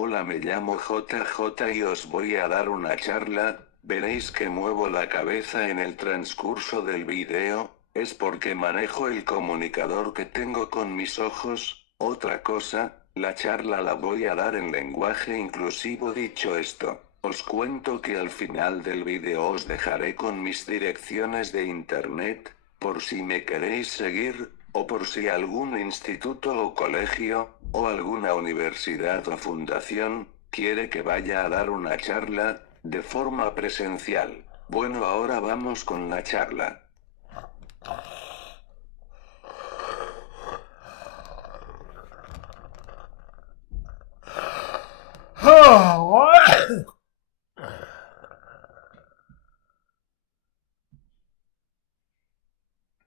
Hola, me llamo JJ y os voy a dar una charla. Veréis que muevo la cabeza en el transcurso del video, es porque manejo el comunicador que tengo con mis ojos. Otra cosa, la charla la voy a dar en lenguaje inclusivo. Dicho esto, os cuento que al final del video os dejaré con mis direcciones de internet, por si me queréis seguir, o por si algún instituto o colegio, o alguna universidad o fundación, quiere que vaya a dar una charla, de forma presencial. Bueno, ahora vamos con la charla.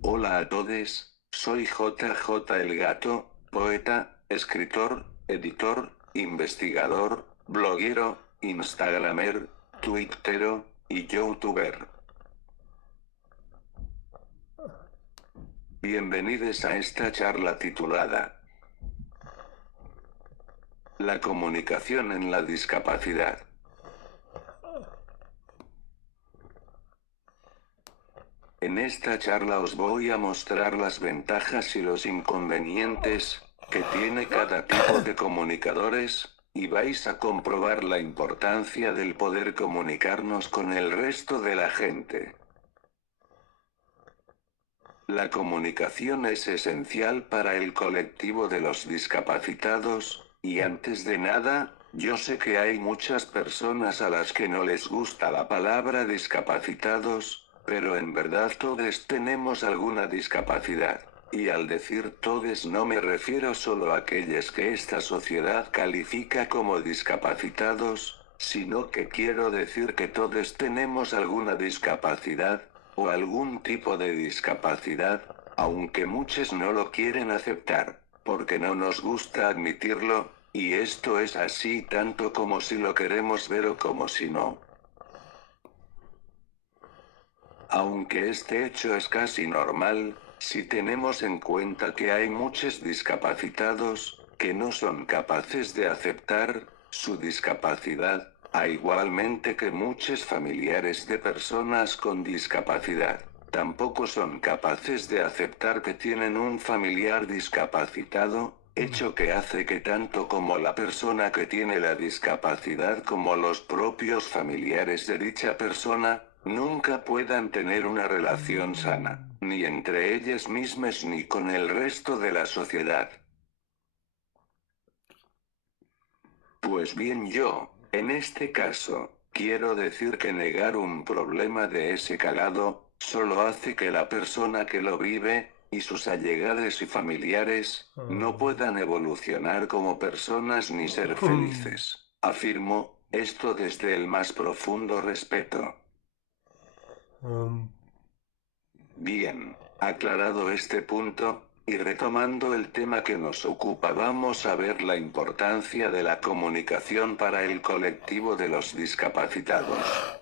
Hola a todos, soy JJ el Gato, poeta, escritor, editor, investigador, bloguero, instagramer, twittero, y youtuber. Bienvenidos a esta charla titulada La comunicación en la discapacidad. En esta charla os voy a mostrar las ventajas y los inconvenientes que tiene cada tipo de comunicadores, y vais a comprobar la importancia del poder comunicarnos con el resto de la gente. La comunicación es esencial para el colectivo de los discapacitados, y antes de nada, yo sé que hay muchas personas a las que no les gusta la palabra discapacitados, pero en verdad todos tenemos alguna discapacidad. Y al decir todos no me refiero solo a aquellos que esta sociedad califica como discapacitados, sino que quiero decir que todos tenemos alguna discapacidad, o algún tipo de discapacidad, aunque muchos no lo quieren aceptar, porque no nos gusta admitirlo, y esto es así tanto como si lo queremos ver o como si no. Aunque este hecho es casi normal, si tenemos en cuenta que hay muchos discapacitados, que no son capaces de aceptar su discapacidad, igualmente que muchos familiares de personas con discapacidad, tampoco son capaces de aceptar que tienen un familiar discapacitado, hecho que hace que tanto como la persona que tiene la discapacidad como los propios familiares de dicha persona, nunca puedan tener una relación sana, ni entre ellas mismas ni con el resto de la sociedad. Pues bien, en este caso, quiero decir que negar un problema de ese calado, solo hace que la persona que lo vive, y sus allegados y familiares, no puedan evolucionar como personas ni ser felices. Afirmo, esto desde el más profundo respeto. Bien, aclarado este punto, y retomando el tema que nos ocupa, vamos a ver la importancia de la comunicación para el colectivo de los discapacitados.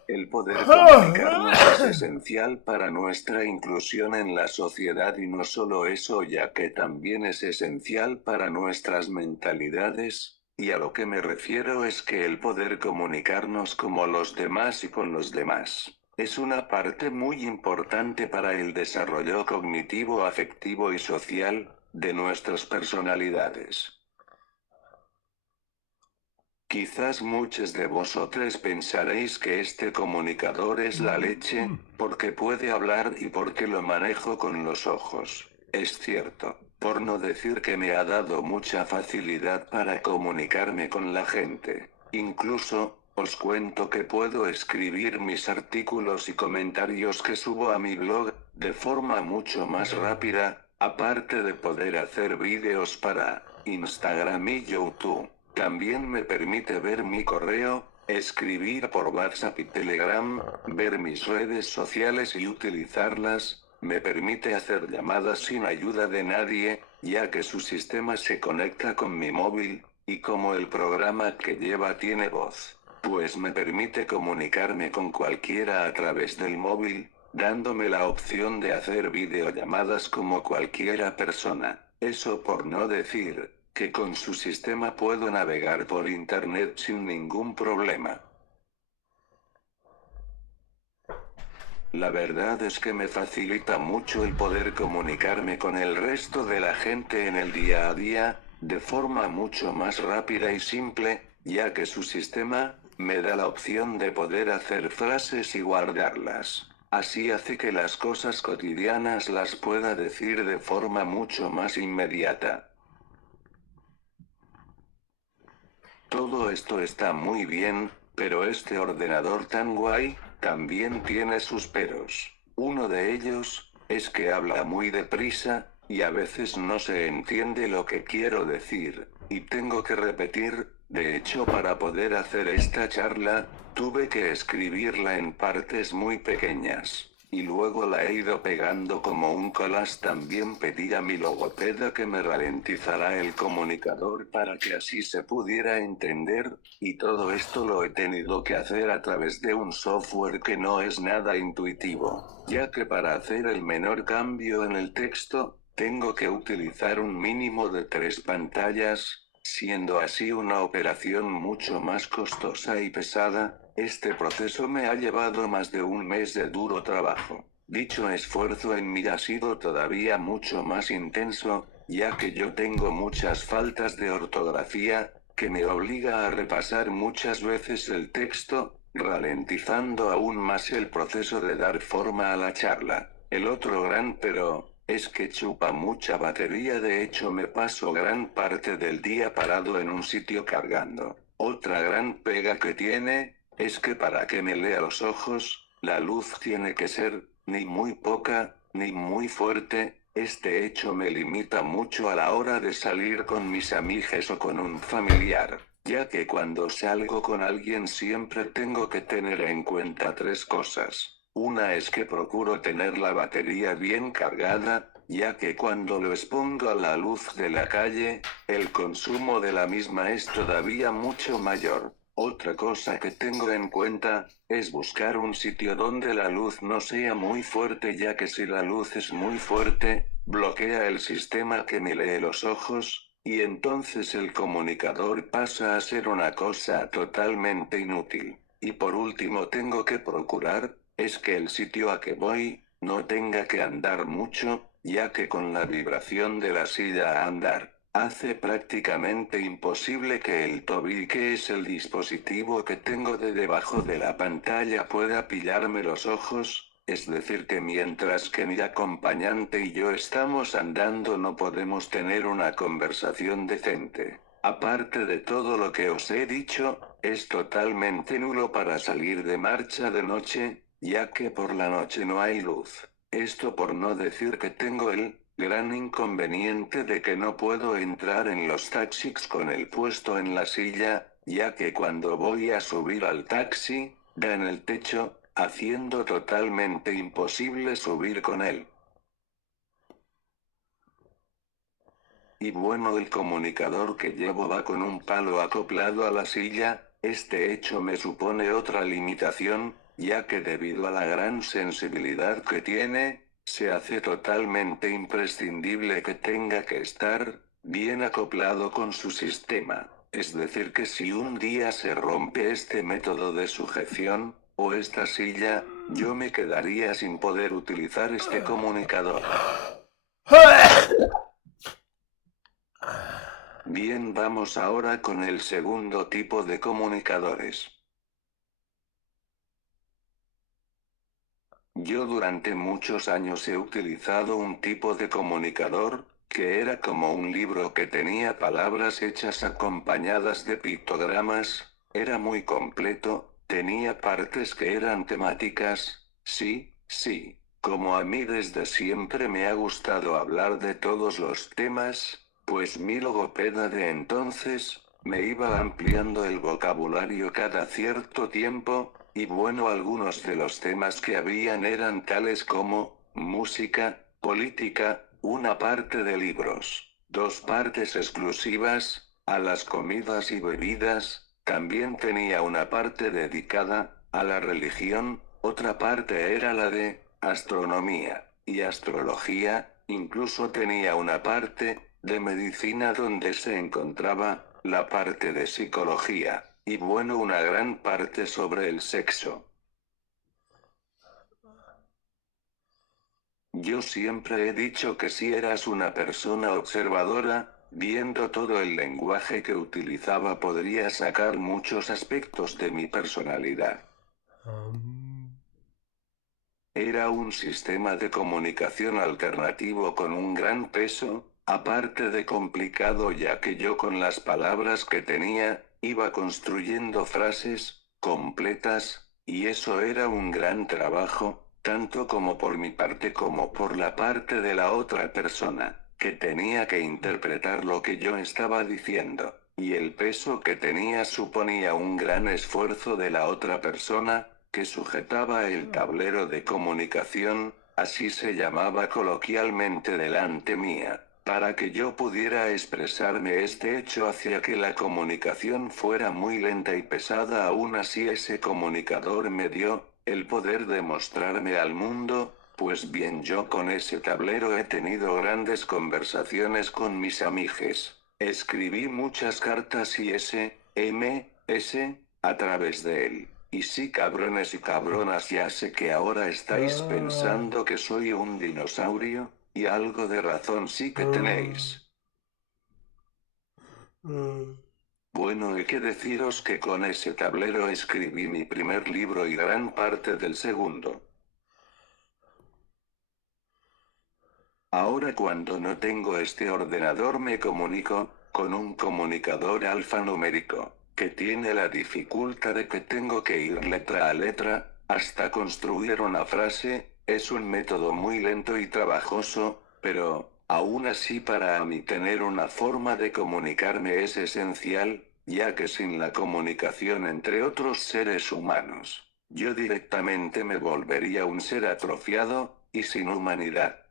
El poder comunicarnos es esencial para nuestra inclusión en la sociedad, y no solo eso, ya que también es esencial para nuestras mentalidades, y a lo que me refiero es que el poder comunicarnos como los demás y con los demás es una parte muy importante para el desarrollo cognitivo, afectivo y social de nuestras personalidades. Quizás muchos de vosotros pensaréis que este comunicador es la leche, porque puede hablar y porque lo manejo con los ojos. Es cierto, por no decir que me ha dado mucha facilidad para comunicarme con la gente. Incluso, os cuento que puedo escribir mis artículos y comentarios que subo a mi blog, de forma mucho más rápida, aparte de poder hacer vídeos para Instagram y YouTube. También me permite ver mi correo, escribir por WhatsApp y Telegram, ver mis redes sociales y utilizarlas, me permite hacer llamadas sin ayuda de nadie, ya que su sistema se conecta con mi móvil, y como el programa que lleva tiene voz, pues me permite comunicarme con cualquiera a través del móvil, dándome la opción de hacer videollamadas como cualquiera persona. Eso por no decir que con su sistema puedo navegar por internet sin ningún problema. La verdad es que me facilita mucho el poder comunicarme con el resto de la gente en el día a día, de forma mucho más rápida y simple, ya que su sistema me da la opción de poder hacer frases y guardarlas. Así hace que las cosas cotidianas las pueda decir de forma mucho más inmediata. Todo esto está muy bien, pero este ordenador tan guay, también tiene sus peros. Uno de ellos, es que habla muy deprisa, y a veces no se entiende lo que quiero decir, y tengo que repetir. De hecho, para poder hacer esta charla, tuve que escribirla en partes muy pequeñas. Y luego la he ido pegando como un collage. También pedí a mi logopeda que me ralentizara el comunicador para que así se pudiera entender, y todo esto lo he tenido que hacer a través de un software que no es nada intuitivo, ya que para hacer el menor cambio en el texto, tengo que utilizar un mínimo de 3 pantallas, siendo así una operación mucho más costosa y pesada. Este proceso me ha llevado más de un mes de duro trabajo. Dicho esfuerzo en mí ha sido todavía mucho más intenso, ya que yo tengo muchas faltas de ortografía, que me obliga a repasar muchas veces el texto, ralentizando aún más el proceso de dar forma a la charla. El otro gran pero, es que chupa mucha batería. De hecho me paso gran parte del día parado en un sitio cargando. Otra gran pega que tiene, es que para que me lea los ojos, la luz tiene que ser, ni muy poca, ni muy fuerte. Este hecho me limita mucho a la hora de salir con mis amigas o con un familiar, ya que cuando salgo con alguien siempre tengo que tener en cuenta 3 cosas. Una es que procuro tener la batería bien cargada, ya que cuando lo expongo a la luz de la calle, el consumo de la misma es todavía mucho mayor. Otra cosa que tengo en cuenta, es buscar un sitio donde la luz no sea muy fuerte, ya que si la luz es muy fuerte, bloquea el sistema que me lee los ojos, y entonces el comunicador pasa a ser una cosa totalmente inútil. Y por último tengo que procurar, es que el sitio a que voy, no tenga que andar mucho, ya que con la vibración de la silla a andar, hace prácticamente imposible que el tobii, que es el dispositivo que tengo de debajo de la pantalla, pueda pillarme los ojos. Es decir que mientras que mi acompañante y yo estamos andando no podemos tener una conversación decente. Aparte de todo lo que os he dicho, es totalmente nulo para salir de marcha de noche, ya que por la noche no hay luz. Esto por no decir que tengo el gran inconveniente de que no puedo entrar en los taxis con el puesto en la silla, ya que cuando voy a subir al taxi, da en el techo, haciendo totalmente imposible subir con él. Y bueno, el comunicador que llevo va con un palo acoplado a la silla. Este hecho me supone otra limitación, ya que debido a la gran sensibilidad que tiene, se hace totalmente imprescindible que tenga que estar bien acoplado con su sistema. Es decir que si un día se rompe este método de sujeción, o esta silla, yo me quedaría sin poder utilizar este comunicador. Bien, vamos ahora con el segundo tipo de comunicadores. Yo durante muchos años he utilizado un tipo de comunicador, que era como un libro que tenía palabras hechas acompañadas de pictogramas. Era muy completo, tenía partes que eran temáticas. Sí, sí. Como a mí desde siempre me ha gustado hablar de todos los temas, pues mi logopeda de entonces, me iba ampliando el vocabulario cada cierto tiempo. Y bueno, algunos de los temas que habían eran tales como música, política, una parte de libros, 2 partes exclusivas a las comidas y bebidas. También tenía una parte dedicada a la religión, otra parte era la de astronomía y astrología. Incluso tenía una parte de medicina donde se encontraba la parte de psicología, y bueno, una gran parte sobre el sexo. Yo siempre he dicho que si eras una persona observadora, viendo todo el lenguaje que utilizaba podrías sacar muchos aspectos de mi personalidad. Era un sistema de comunicación alternativo con un gran peso, aparte de complicado ya que yo con las palabras que tenía, iba construyendo frases completas, y eso era un gran trabajo, tanto como por mi parte como por la parte de la otra persona, que tenía que interpretar lo que yo estaba diciendo, y el peso que tenía suponía un gran esfuerzo de la otra persona, que sujetaba el tablero de comunicación, así se llamaba coloquialmente delante mía, para que yo pudiera expresarme. Este hecho hacía que la comunicación fuera muy lenta y pesada. Aún así ese comunicador me dio el poder de mostrarme al mundo. Pues bien, yo con ese tablero he tenido grandes conversaciones con mis amiges. Escribí muchas cartas y a través de él. Y sí, cabrones y cabronas, ya sé que ahora estáis pensando que soy un dinosaurio, y algo de razón sí que tenéis. Bueno, hay que deciros que con ese tablero escribí mi primer libro y gran parte del segundo. Ahora cuando no tengo este ordenador me comunico con un comunicador alfanumérico, que tiene la dificultad de que tengo que ir letra a letra, hasta construir una frase. Es un método muy lento y trabajoso, pero, aún así para mí tener una forma de comunicarme es esencial, ya que sin la comunicación entre otros seres humanos, yo directamente me volvería un ser atrofiado, y sin humanidad.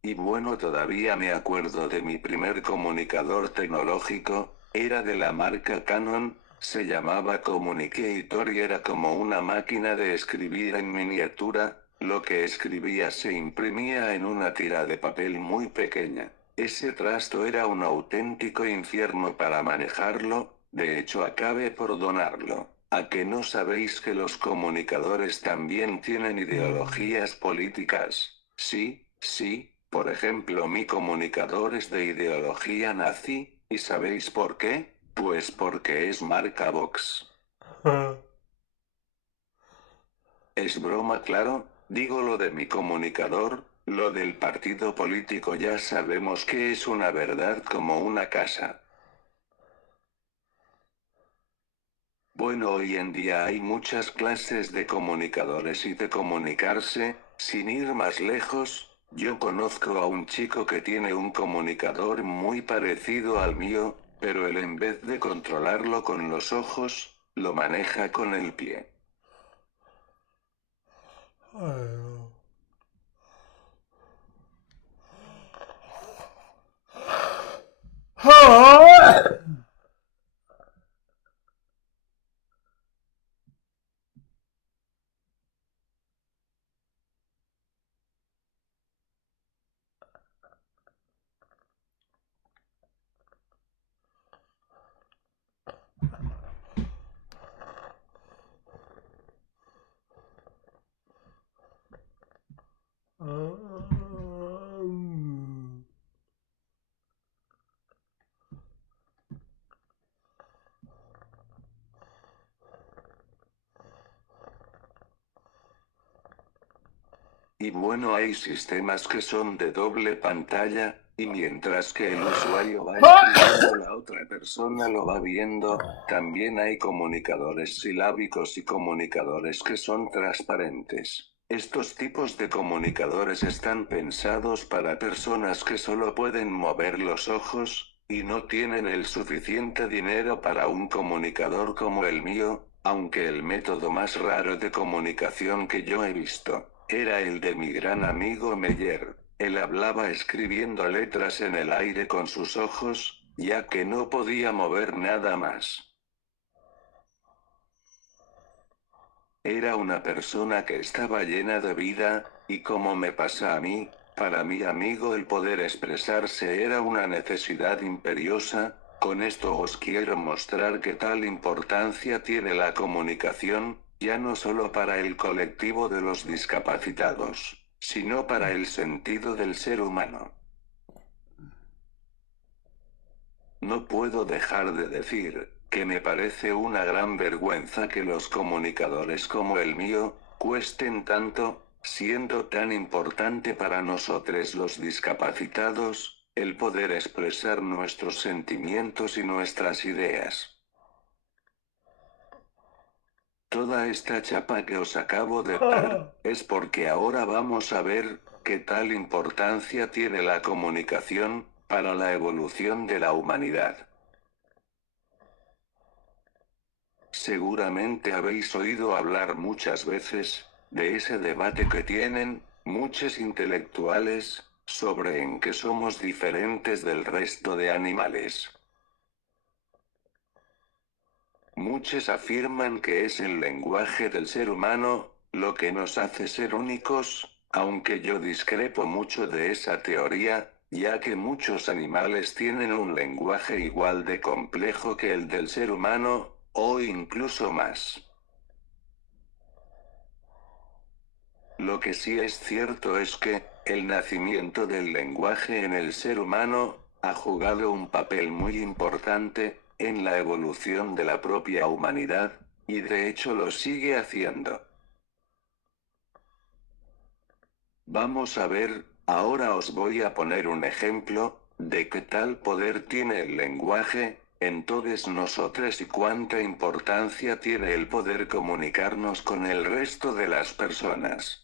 Y bueno, todavía me acuerdo de mi primer comunicador tecnológico, era de la marca Canon, se llamaba Communicator y era como una máquina de escribir en miniatura. Lo que escribía se imprimía en una tira de papel muy pequeña. Ese trasto era un auténtico infierno para manejarlo, de hecho acabé por donarlo. ¿A que no sabéis que los comunicadores también tienen ideologías políticas? Sí, sí, por ejemplo mi comunicador es de ideología nazi, ¿y sabéis por qué? Pues porque es marca Vox. Es broma, claro, digo lo de mi comunicador, lo del partido político ya sabemos que es una verdad como una casa. Bueno, hoy en día hay muchas clases de comunicadores y de comunicarse. Sin ir más lejos, yo conozco a un chico que tiene un comunicador muy parecido al mío, pero él en vez de controlarlo con los ojos, lo maneja con el pie. Y bueno, hay sistemas que son de doble pantalla, y mientras que el usuario va escribiendo, la otra persona lo va viendo. También hay comunicadores silábicos y comunicadores que son transparentes. Estos tipos de comunicadores están pensados para personas que solo pueden mover los ojos, y no tienen el suficiente dinero para un comunicador como el mío, aunque el método más raro de comunicación que yo he visto era el de mi gran amigo Meyer. Él hablaba escribiendo letras en el aire con sus ojos, ya que no podía mover nada más. Era una persona que estaba llena de vida, y como me pasa a mí, para mi amigo el poder expresarse era una necesidad imperiosa. Con esto os quiero mostrar qué tal importancia tiene la comunicación, ya no solo para el colectivo de los discapacitados, sino para el sentido del ser humano. No puedo dejar de decir, que me parece una gran vergüenza que los comunicadores como el mío, cuesten tanto, siendo tan importante para nosotros los discapacitados, el poder expresar nuestros sentimientos y nuestras ideas. Toda esta chapa que os acabo de dar, es porque ahora vamos a ver, qué tal importancia tiene la comunicación, para la evolución de la humanidad. Seguramente habéis oído hablar muchas veces, de ese debate que tienen, muchos intelectuales, sobre en qué somos diferentes del resto de animales. Muchos afirman que es el lenguaje del ser humano, lo que nos hace ser únicos, aunque yo discrepo mucho de esa teoría, ya que muchos animales tienen un lenguaje igual de complejo que el del ser humano, o incluso más. Lo que sí es cierto es que, el nacimiento del lenguaje en el ser humano, ha jugado un papel muy importante, en la evolución de la propia humanidad, y de hecho lo sigue haciendo. Vamos a ver, ahora os voy a poner un ejemplo, de qué tal poder tiene el lenguaje, en todos nosotros y cuánta importancia tiene el poder comunicarnos con el resto de las personas.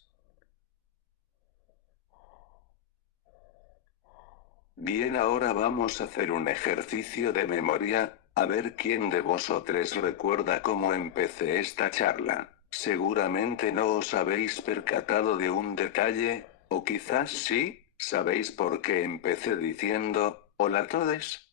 Bien, ahora vamos a hacer un ejercicio de memoria, a ver quién de vosotros recuerda cómo empecé esta charla. Seguramente no os habéis percatado de un detalle, o quizás sí, ¿sabéis por qué empecé diciendo, hola a todos?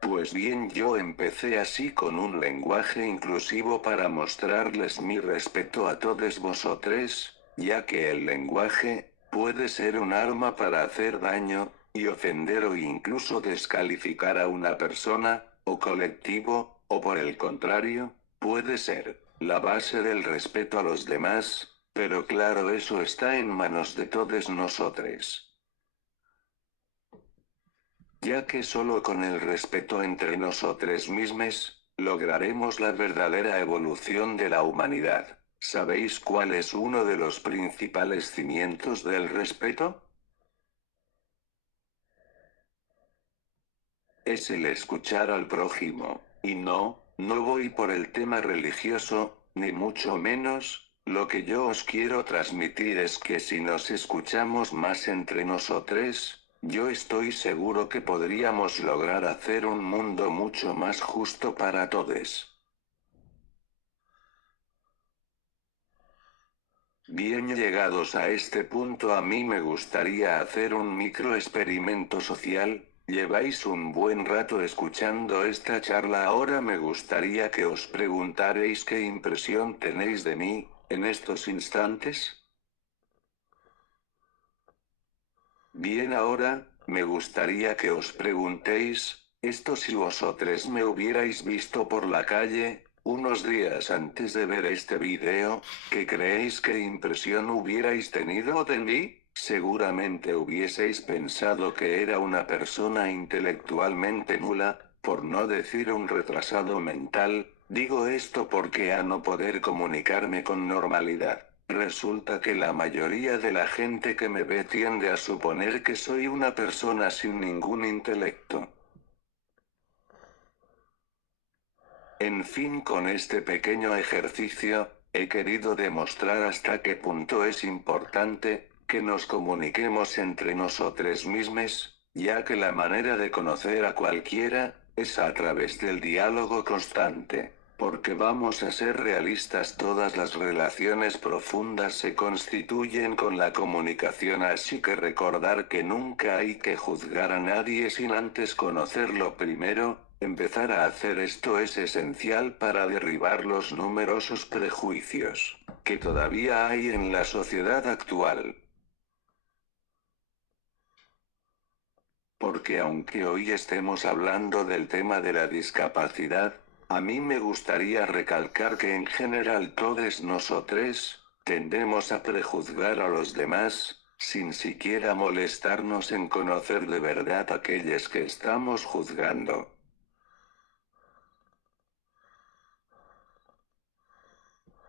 Pues bien, yo empecé así con un lenguaje inclusivo para mostrarles mi respeto a todos vosotros, ya que el lenguaje puede ser un arma para hacer daño, y ofender o incluso descalificar a una persona, o colectivo, o por el contrario, puede ser la base del respeto a los demás, pero claro, eso está en manos de todos nosotros. Ya que solo con el respeto entre nosotros mismos, lograremos la verdadera evolución de la humanidad. ¿Sabéis cuál es uno de los principales cimientos del respeto? Es el escuchar al prójimo, y no voy por el tema religioso, ni mucho menos. Lo que yo os quiero transmitir es que si nos escuchamos más entre nosotros, yo estoy seguro que podríamos lograr hacer un mundo mucho más justo para todos. Bien, llegados a este punto, a mí me gustaría hacer un micro experimento social. Lleváis un buen rato escuchando esta charla, ahora me gustaría que os preguntaréis qué impresión tenéis de mí, en estos instantes. Bien, ahora, me gustaría que os preguntéis, esto si vosotros me hubierais visto por la calle, unos días antes de ver este video, ¿qué creéis qué impresión hubierais tenido de mí? Seguramente hubieseis pensado que era una persona intelectualmente nula, por no decir un retrasado mental. Digo esto porque a no poder comunicarme con normalidad, resulta que la mayoría de la gente que me ve tiende a suponer que soy una persona sin ningún intelecto. En fin, con este pequeño ejercicio, he querido demostrar hasta qué punto es importante, que nos comuniquemos entre nosotros mismos, ya que la manera de conocer a cualquiera, es a través del diálogo constante. Porque vamos a ser realistas, todas las relaciones profundas se constituyen con la comunicación, así que recordar que nunca hay que juzgar a nadie sin antes conocerlo primero. Empezar a hacer esto es esencial para derribar los numerosos prejuicios que todavía hay en la sociedad actual. Porque aunque hoy estemos hablando del tema de la discapacidad, a mí me gustaría recalcar que en general todos nosotros tendemos a prejuzgar a los demás, sin siquiera molestarnos en conocer de verdad a aquellos que estamos juzgando.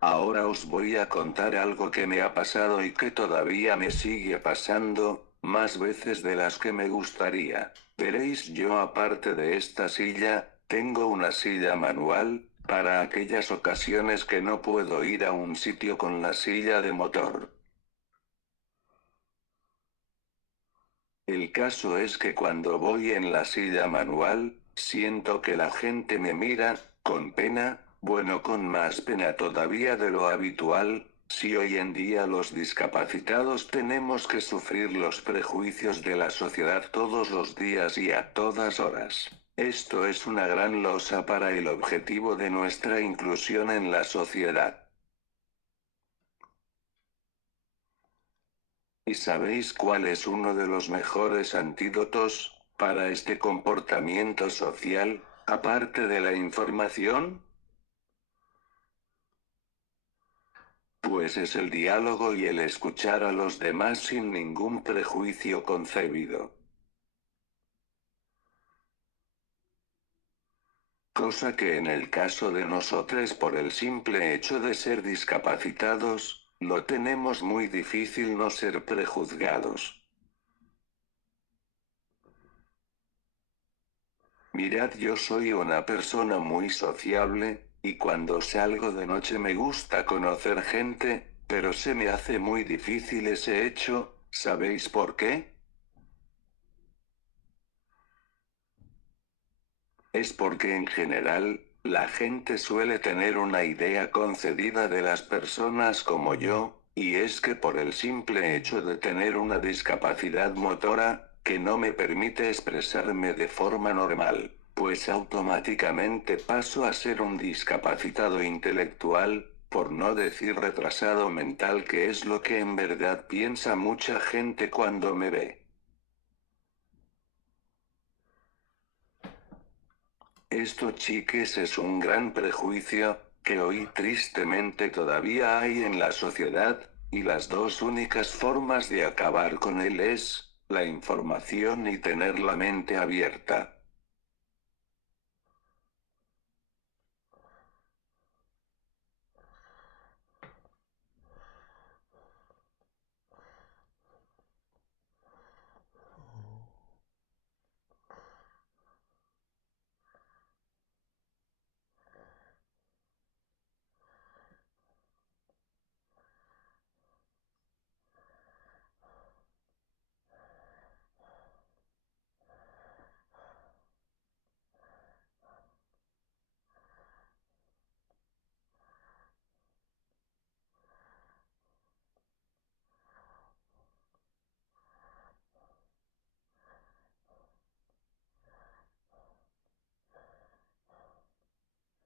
Ahora os voy a contar algo que me ha pasado y que todavía me sigue pasando, más veces de las que me gustaría. Veréis, yo aparte de esta silla, tengo una silla manual, para aquellas ocasiones que no puedo ir a un sitio con la silla de motor. El caso es que cuando voy en la silla manual, siento que la gente me mira, con pena, bueno, con más pena todavía de lo habitual, si hoy en día los discapacitados tenemos que sufrir los prejuicios de la sociedad todos los días y a todas horas. Esto es una gran losa para el objetivo de nuestra inclusión en la sociedad. ¿Y sabéis cuál es uno de los mejores antídotos para este comportamiento social, aparte de la información? Pues es el diálogo y el escuchar a los demás sin ningún prejuicio concebido. Cosa que en el caso de nosotros, por el simple hecho de ser discapacitados, lo tenemos muy difícil no ser prejuzgados. Mirad, yo soy una persona muy sociable, y cuando salgo de noche me gusta conocer gente, pero se me hace muy difícil ese hecho, ¿sabéis por qué? Es porque en general, la gente suele tener una idea concedida de las personas como yo, y es que por el simple hecho de tener una discapacidad motora, que no me permite expresarme de forma normal, pues automáticamente paso a ser un discapacitado intelectual, por no decir retrasado mental, que es lo que en verdad piensa mucha gente cuando me ve. Esto, chiques, es un gran prejuicio, que hoy tristemente todavía hay en la sociedad, y las dos únicas formas de acabar con él es, la información y tener la mente abierta.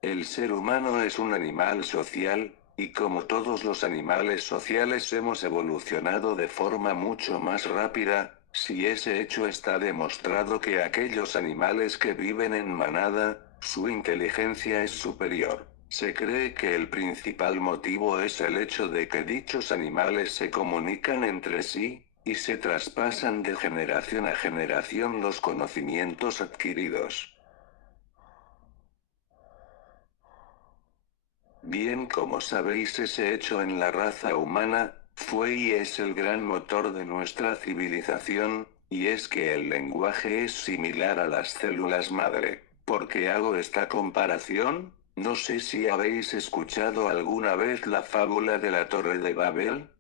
El ser humano es un animal social, y como todos los animales sociales hemos evolucionado de forma mucho más rápida, si ese hecho está demostrado que aquellos animales que viven en manada, su inteligencia es superior. Se cree que el principal motivo es el hecho de que dichos animales se comunican entre sí, y se traspasan de generación a generación los conocimientos adquiridos. Bien, como sabéis, ese hecho en la raza humana, fue y es el gran motor de nuestra civilización, y es que el lenguaje es similar a las células madre. ¿Por qué hago esta comparación? No sé si habéis escuchado alguna vez la fábula de la Torre de Babel.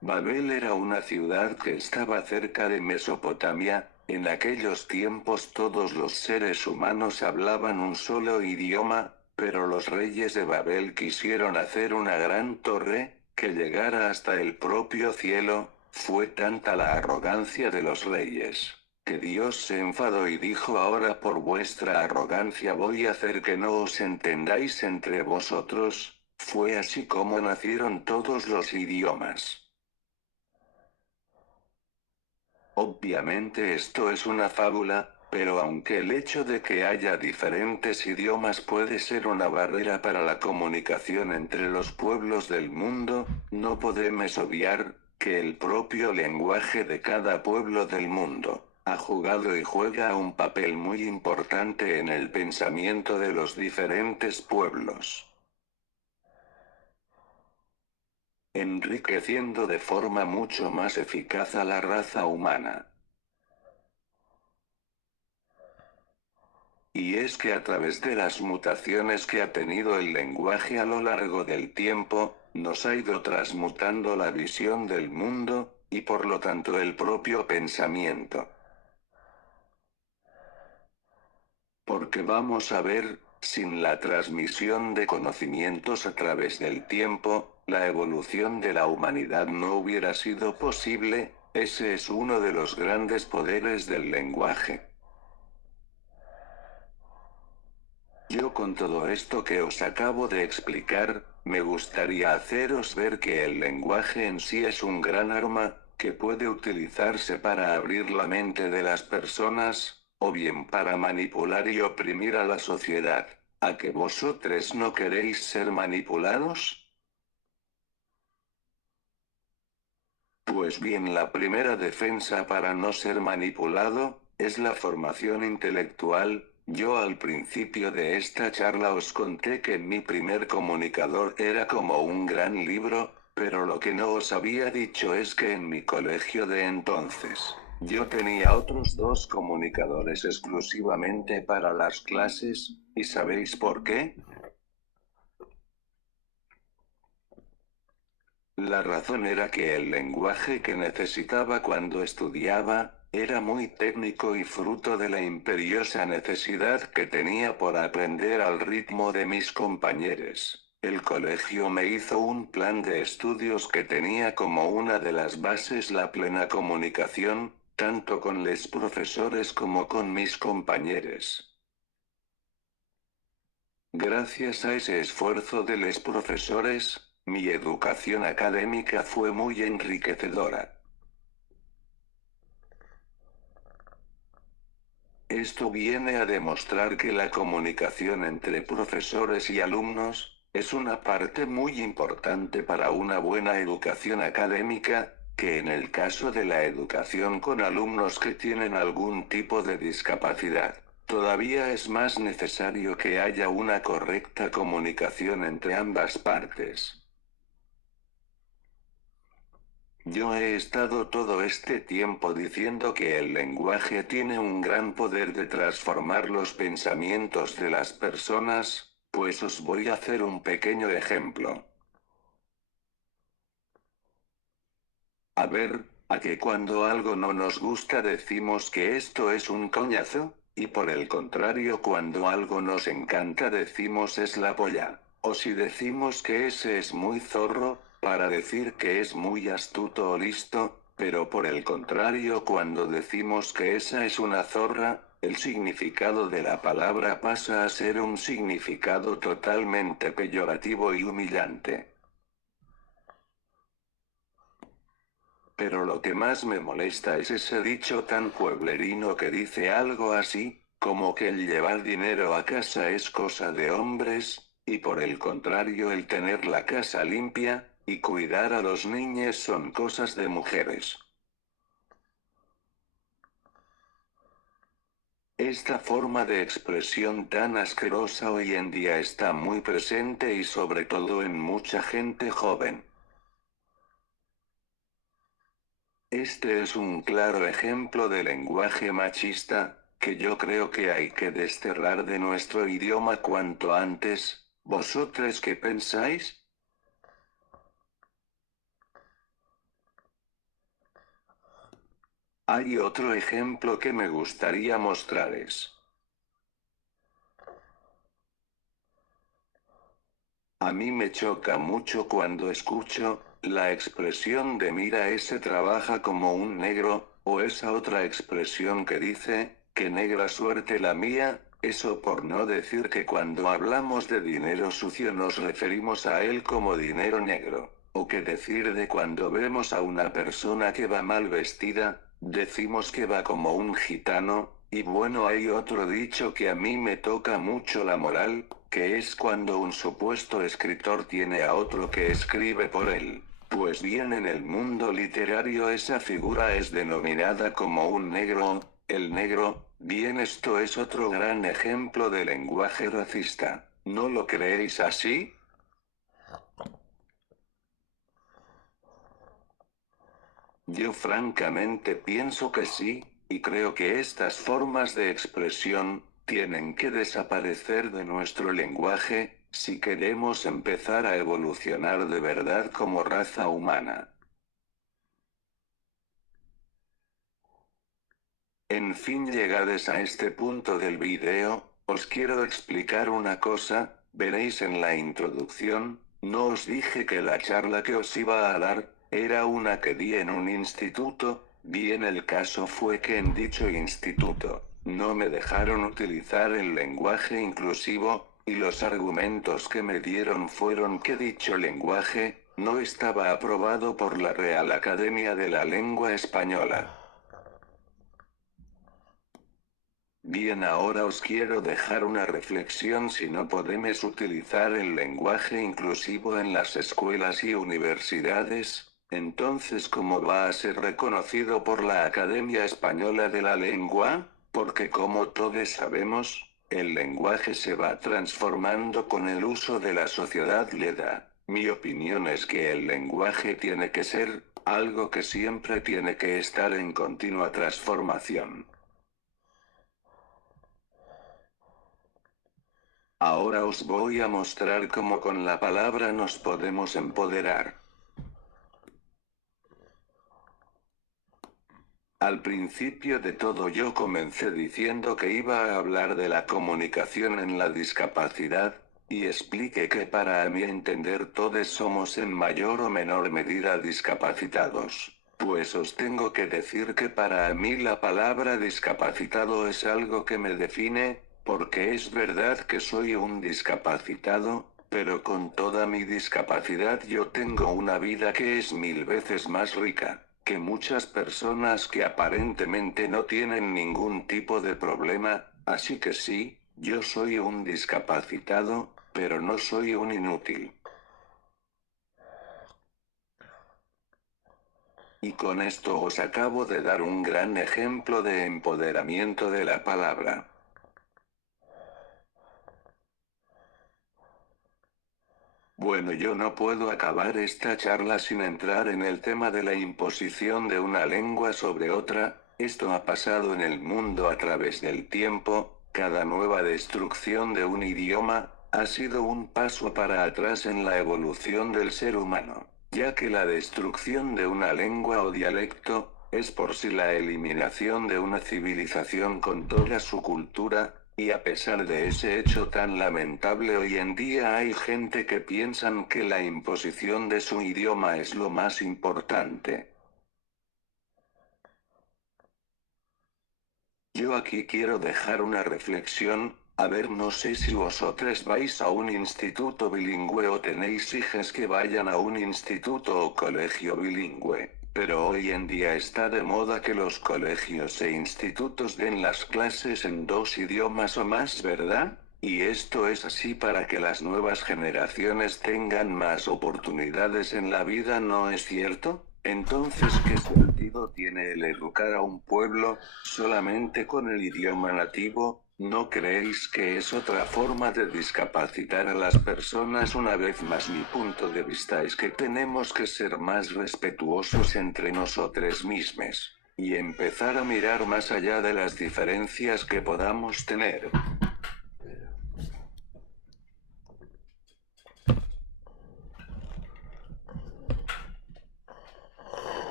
Babel era una ciudad que estaba cerca de Mesopotamia. En aquellos tiempos todos los seres humanos hablaban un solo idioma, pero los reyes de Babel quisieron hacer una gran torre, que llegara hasta el propio cielo. Fue tanta la arrogancia de los reyes, que Dios se enfadó y dijo: ahora por vuestra arrogancia voy a hacer que no os entendáis entre vosotros. Fue así como nacieron todos los idiomas. Obviamente esto es una fábula, pero aunque el hecho de que haya diferentes idiomas puede ser una barrera para la comunicación entre los pueblos del mundo, no podemos obviar que el propio lenguaje de cada pueblo del mundo ha jugado y juega un papel muy importante en el pensamiento de los diferentes pueblos, enriqueciendo de forma mucho más eficaz a la raza humana. Y es que a través de las mutaciones que ha tenido el lenguaje a lo largo del tiempo, nos ha ido transmutando la visión del mundo, y por lo tanto el propio pensamiento. Porque vamos a ver, sin la transmisión de conocimientos a través del tiempo, la evolución de la humanidad no hubiera sido posible. Ese es uno de los grandes poderes del lenguaje. Yo con todo esto que os acabo de explicar, me gustaría haceros ver que el lenguaje en sí es un gran arma, que puede utilizarse para abrir la mente de las personas, o bien para manipular y oprimir a la sociedad. ¿A que vosotros no queréis ser manipulados? Pues bien, la primera defensa para no ser manipulado, es la formación intelectual. Yo al principio de esta charla os conté que mi primer comunicador era como un gran libro, pero lo que no os había dicho es que en mi colegio de entonces, yo tenía otros dos comunicadores exclusivamente para las clases, ¿y sabéis por qué? La razón era que el lenguaje que necesitaba cuando estudiaba, era muy técnico y fruto de la imperiosa necesidad que tenía por aprender al ritmo de mis compañeros. El colegio me hizo un plan de estudios que tenía como una de las bases la plena comunicación, tanto con los profesores como con mis compañeros. Gracias a ese esfuerzo de los profesores, mi educación académica fue muy enriquecedora. Esto viene a demostrar que la comunicación entre profesores y alumnos, es una parte muy importante para una buena educación académica, que en el caso de la educación con alumnos que tienen algún tipo de discapacidad, todavía es más necesario que haya una correcta comunicación entre ambas partes. Yo he estado todo este tiempo diciendo que el lenguaje tiene un gran poder de transformar los pensamientos de las personas, pues os voy a hacer un pequeño ejemplo. A ver, a que cuando algo no nos gusta decimos que esto es un coñazo, y por el contrario cuando algo nos encanta decimos es la polla. O si decimos que ese es muy zorro, para decir que es muy astuto o listo, pero por el contrario cuando decimos que esa es una zorra, el significado de la palabra pasa a ser un significado totalmente peyorativo y humillante. Pero lo que más me molesta es ese dicho tan pueblerino que dice algo así, como que el llevar dinero a casa es cosa de hombres, y por el contrario el tener la casa limpia, y cuidar a los niños son cosas de mujeres. Esta forma de expresión tan asquerosa hoy en día está muy presente y sobre todo en mucha gente joven. Este es un claro ejemplo de lenguaje machista, que yo creo que hay que desterrar de nuestro idioma cuanto antes. ¿Vosotros qué pensáis? Hay otro ejemplo que me gustaría mostrarles. A mí me choca mucho cuando escucho la expresión de mira ese trabaja como un negro, O esa otra expresión que dice, que negra suerte la mía, eso por no decir que cuando hablamos de dinero sucio nos referimos a él como dinero negro. O qué decir de cuando vemos a una persona que va mal vestida, decimos que va como un gitano, y bueno, hay otro dicho que a mí me toca mucho la moral, que es cuando un supuesto escritor tiene a otro que escribe por él. Pues bien, en el mundo literario esa figura es denominada como un negro. El negro, bien, esto es otro gran ejemplo de lenguaje racista. ¿No lo creéis así? Yo francamente pienso que sí, y creo que estas formas de expresión tienen que desaparecer de nuestro lenguaje, si queremos empezar a evolucionar de verdad como raza humana. En fin, llegades a este punto del video, os quiero explicar una cosa. Veréis en la introducción, no os dije que la charla que os iba a dar, era una que di en un instituto. Bien, el caso fue que en dicho instituto, no me dejaron utilizar el lenguaje inclusivo, y los argumentos que me dieron fueron que dicho lenguaje, no estaba aprobado por la Real Academia de la Lengua Española. Bien, ahora os quiero dejar una reflexión. Si no podemos utilizar el lenguaje inclusivo en las escuelas y universidades, entonces ¿cómo va a ser reconocido por la Academia Española de la Lengua? Porque como todos sabemos, el lenguaje se va transformando con el uso de la sociedad le da. Mi opinión es que el lenguaje tiene que ser algo que siempre tiene que estar en continua transformación. Ahora os voy a mostrar cómo con la palabra nos podemos empoderar. Al principio de todo yo comencé diciendo que iba a hablar de la comunicación en la discapacidad, y expliqué que para mi entender todos somos en mayor o menor medida discapacitados. Pues os tengo que decir que para mí la palabra discapacitado es algo que me define, porque es verdad que soy un discapacitado, pero con toda mi discapacidad yo tengo una vida que es 1000 veces más rica que muchas personas que aparentemente no tienen ningún tipo de problema. Así que sí, yo soy un discapacitado, pero no soy un inútil. Y con esto os acabo de dar un gran ejemplo de empoderamiento de la palabra. Bueno, yo no puedo acabar esta charla sin entrar en el tema de la imposición de una lengua sobre otra. Esto ha pasado en el mundo a través del tiempo. Cada nueva destrucción de un idioma ha sido un paso para atrás en la evolución del ser humano, ya que la destrucción de una lengua o dialecto es por sí la eliminación de una civilización con toda su cultura. Y a pesar de ese hecho tan lamentable, hoy en día hay gente que piensan que la imposición de su idioma es lo más importante. Yo aquí quiero dejar una reflexión. A ver, no sé si vosotros vais a un instituto bilingüe o tenéis hijas que vayan a un instituto o colegio bilingüe, pero hoy en día está de moda que los colegios e institutos den las clases en 2 idiomas o más, ¿verdad? Y esto es así para que las nuevas generaciones tengan más oportunidades en la vida, ¿no es cierto? Entonces, ¿qué sentido tiene el educar a un pueblo solamente con el idioma nativo? ¿No creéis que es otra forma de discapacitar a las personas? Una vez más, mi punto de vista es que tenemos que ser más respetuosos entre nosotros mismos, y empezar a mirar más allá de las diferencias que podamos tener.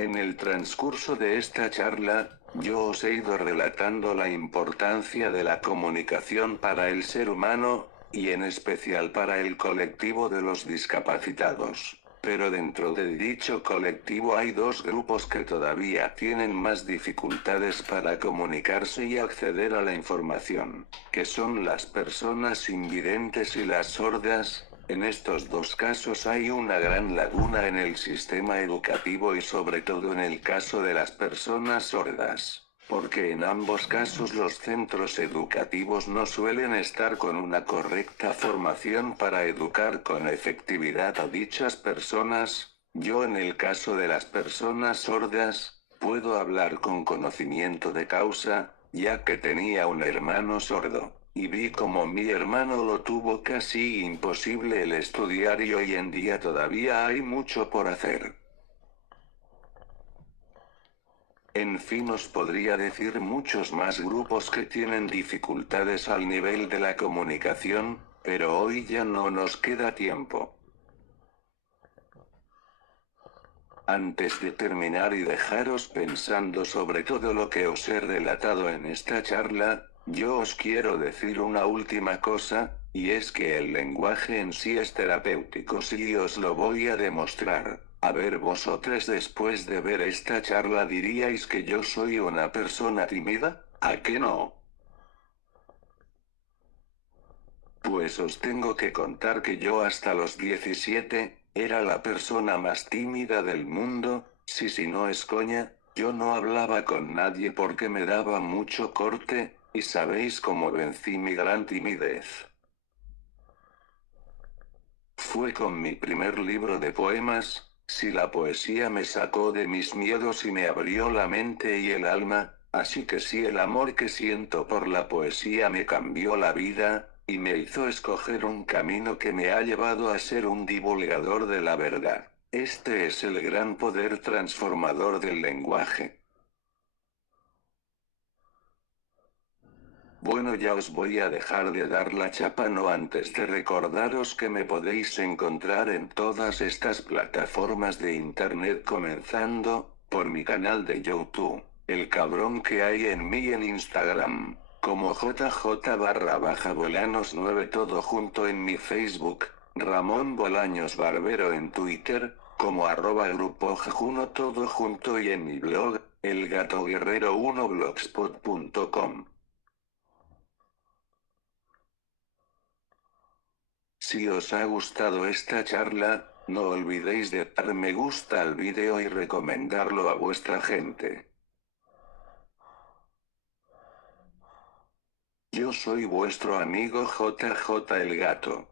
En el transcurso de esta charla, yo os he ido relatando la importancia de la comunicación para el ser humano, y en especial para el colectivo de los discapacitados. Pero dentro de dicho colectivo hay dos grupos que todavía tienen más dificultades para comunicarse y acceder a la información, que son las personas invidentes y las sordas. En estos dos casos hay una gran laguna en el sistema educativo y sobre todo en el caso de las personas sordas, porque en ambos casos los centros educativos no suelen estar con una correcta formación para educar con efectividad a dichas personas. Yo en el caso de las personas sordas, puedo hablar con conocimiento de causa, ya que tenía un hermano sordo, y vi como mi hermano lo tuvo casi imposible el estudiar y hoy en día todavía hay mucho por hacer. En fin, os podría decir muchos más grupos que tienen dificultades al nivel de la comunicación, pero hoy ya no nos queda tiempo. Antes de terminar y dejaros pensando sobre todo lo que os he relatado en esta charla, yo os quiero decir una última cosa, y es que el lenguaje en sí es terapéutico. Sí, os lo voy a demostrar. A ver, vosotros después de ver esta charla diríais que yo soy una persona tímida, ¿a qué no? Pues os tengo que contar que yo hasta los 17, era la persona más tímida del mundo. Si no es coña, yo no hablaba con nadie porque me daba mucho corte, y sabéis cómo vencí mi gran timidez. Fue con mi primer libro de poemas. Si la poesía me sacó de mis miedos y me abrió la mente y el alma, así que sí, el amor que siento por la poesía me cambió la vida, y me hizo escoger un camino que me ha llevado a ser un divulgador de la verdad. Este es el gran poder transformador del lenguaje. Bueno, ya os voy a dejar de dar la chapa, no antes de recordaros que me podéis encontrar en todas estas plataformas de internet, comenzando por mi canal de YouTube, el cabrón que hay en mí, en Instagram, como JJ_Bolanos9 todo junto, en mi Facebook, Ramón Bolaños Barbero, en Twitter, como @grupo Jajuno todo junto, y en mi blog, elgatoguerrero1blogspot.com. Si os ha gustado esta charla, no olvidéis de dar me gusta al vídeo y recomendarlo a vuestra gente. Yo soy vuestro amigo JJ el Gato.